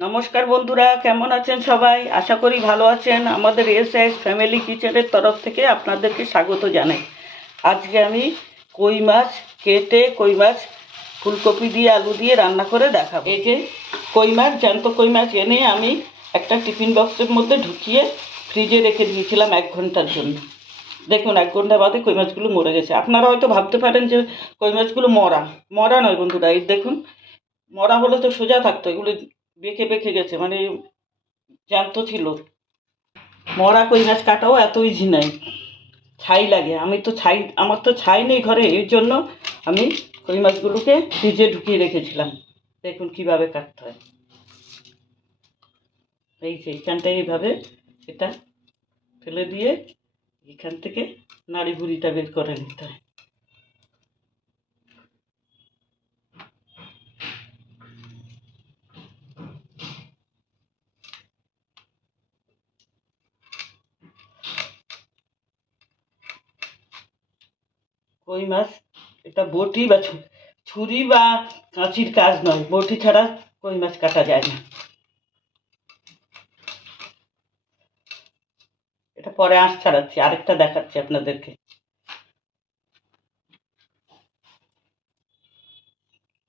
নমস্কার বন্ধুরা, কেমন আছেন সবাই? আশা করি ভালো আছেন। আমাদের এস এস ফ্যামিলি কিচেনের তরফ থেকে আপনাদেরকে স্বাগত জানাই। আজকে আমি কই মাছ কেটে কই মাছ ফুলকপি দিয়ে, আলু দিয়ে রান্না করে দেখাবো। এই যে কই মাছ, জ্যান্ত কই মাছ এনে আমি একটা টিফিন বক্সের মধ্যে ঢুকিয়ে ফ্রিজে রেখে দিয়েছিলাম এক ঘণ্টার জন্য। দেখুন, এক ঘণ্টা বাদে কই মাছগুলো মরে গেছে। আপনারা হয়তো ভাবতে পারেন যে কই মাছগুলো মরা। মরা নয় বন্ধুরা, এই দেখুন, মরা হলে তো সোজা থাকতো। এগুলো বেঁকে বেঁকে গেছে মানে জ্যান্ত ছিল। মরা কই মাছ কাটাও এত ইজি নাই। ছাই লাগে। আমি তো ছাই, আমার তো ছাই নেই ঘরে, এর জন্য আমি কই মাছগুলোকে ফ্রিজে ঢুকিয়ে রেখেছিলাম। দেখুন কীভাবে কাটতে হয়। এই যে এইখানটায় এইভাবে এটা ফেলে দিয়ে এখান থেকে নাড়ি ভুড়িটা বের করে নিতে হয়। কই মাছ এটা বটি বা ছুরি বা কাঁচির কাজ নয়, বটি ছাড়া কই মাছ কাটা যায় না। এটা পরে আঁশ ছাড়াচ্ছি, আরেকটা দেখাচ্ছি আপনাদেরকে।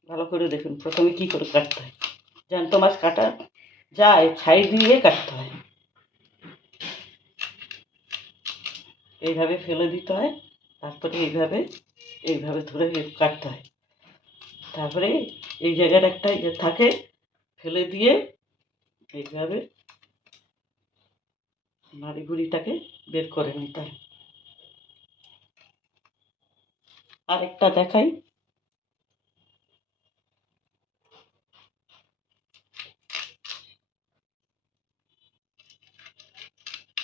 ভালো করে দেখুন, প্রথমে কি করে কাটতে হয়। জ্যান্ত মাছ কাটা যায়, ছাই দিয়ে কাটতে হয়। এইভাবে ফেলে দিতে হয়। তারপরে এইভাবে এইভাবে ধরে কাটতে হয়। তারপরে এই জায়গার একটা ইয়ে থাকে, ফেলে দিয়ে এইভাবে নাড়ি বুড়িটাকে বের করে নিতে হয় আরেকটা দেখাই।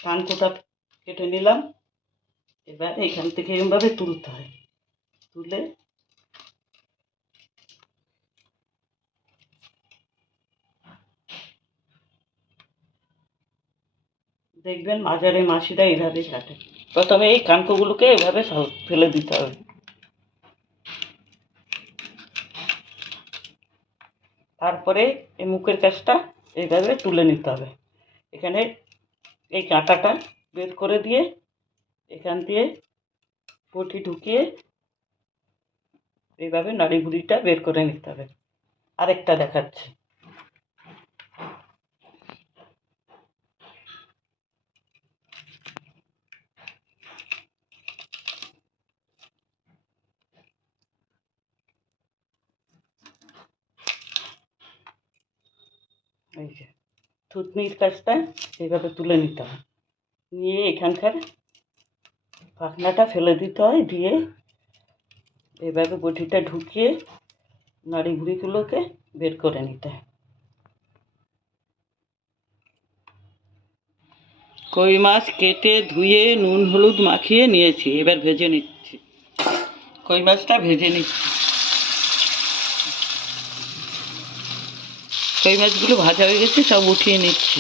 কানকোটা কেটে নিলাম। এবার এখান থেকে এরমভাবে তুলতে হয়। তুলে দেখবেন মাজারে মাসিরা এইভাবে কাটে। প্রথমে এই কানকোগুলোকে এভাবে ফেলে দিতে হবে। তারপরে এই মুখের কাছটা এইভাবে তুলে নিতে হবে। এখানে এই কাঁটাটা বের করে দিয়ে এখান দিয়ে পটি ঢুকিয়ে এইভাবে নাড়ি ভুড়িটা বের করে নিতে হবে। আরেকটা দেখাচ্ছি। এই যে, থুতনির কাজটা এইভাবে তুলে নিতে হবে। নিয়ে এখানকার পাখনাটা ফেলে দিতে হয় দিয়ে এভাবে বটিটা ঢুকিয়ে নাড়ি ভুড়িগুলোকে বের করে নিতে হয়। কই মাছ কেটে ধুয়ে নুন হলুদ মাখিয়ে নিয়েছি, এবার ভেজে নিচ্ছি। কই মাছটা ভেজে নিচ্ছি। কই মাছগুলো ভাজা হয়ে গেছে, সব উঠিয়ে নিচ্ছি।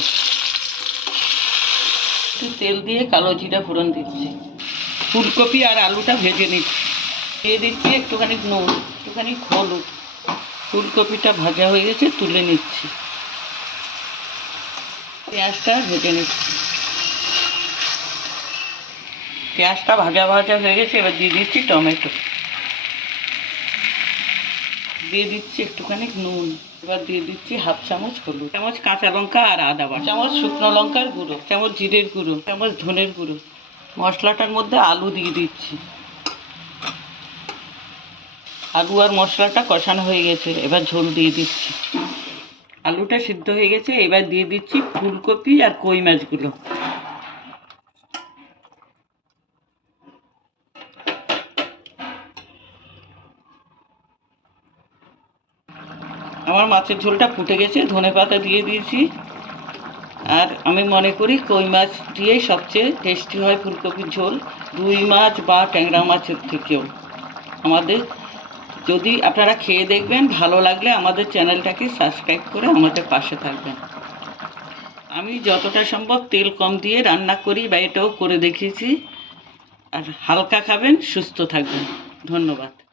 একটু তেল দিয়ে কালো জিরা ফোড়ন দিচ্ছি। ফুলকপি আর আলুটা ভেজে নিচ্ছি। দিয়ে দিচ্ছি একটুখানি নুন, একটুখানি হলুদ। ফুলকপিটা ভাজা হয়ে গেছে, তুলে নিচ্ছি। পেঁয়াজটা ভেজে নিচ্ছি। পেঁয়াজটা ভাজা ভাজা হয়ে গেছে, এবার দিয়ে দিচ্ছি টমেটো। দিয়ে দিচ্ছি একটুখানি নুন, এবার দিয়ে দিচ্ছি হাফ চামচ হলুদ। চামচ কাঁচা লঙ্কা আর আদা বাটা। চামচ শুকনো লঙ্কার গুঁড়ো, চামচ জিরের গুঁড়ো, চামচ ধনের গুঁড়ো। মশলাটার মধ্যে আলু দিয়ে দিচ্ছি। আলু আর মশলাটা কষানো হয়ে গেছে, এবার ঝোল দিয়ে দিচ্ছি। আলুটা সিদ্ধ হয়ে গেছে, এবার দিয়ে দিচ্ছি ফুলকপি আর কই মাছগুলো। আমার মাছের ঝোলটা ফুটে গেছে ধনে পাতা দিয়ে দিয়েছি। আর আমি মনে করি কই মাছ দিয়েই সবচেয়ে টেস্টি হয় ফুলকপির ঝোল, রুই মাছ বা ট্যাংরা মাছের থেকেও। আমাদের যদি আপনারা খেয়ে দেখবেন, ভালো লাগলে আমাদের চ্যানেলটাকে সাবস্ক্রাইব করে আমাদের পাশে থাকবেন। আমি যতটা সম্ভব তেল কম দিয়ে রান্না করি বা এটাও করে দেখিয়েছি। আর হালকা খাবেন, সুস্থ থাকবেন। ধন্যবাদ।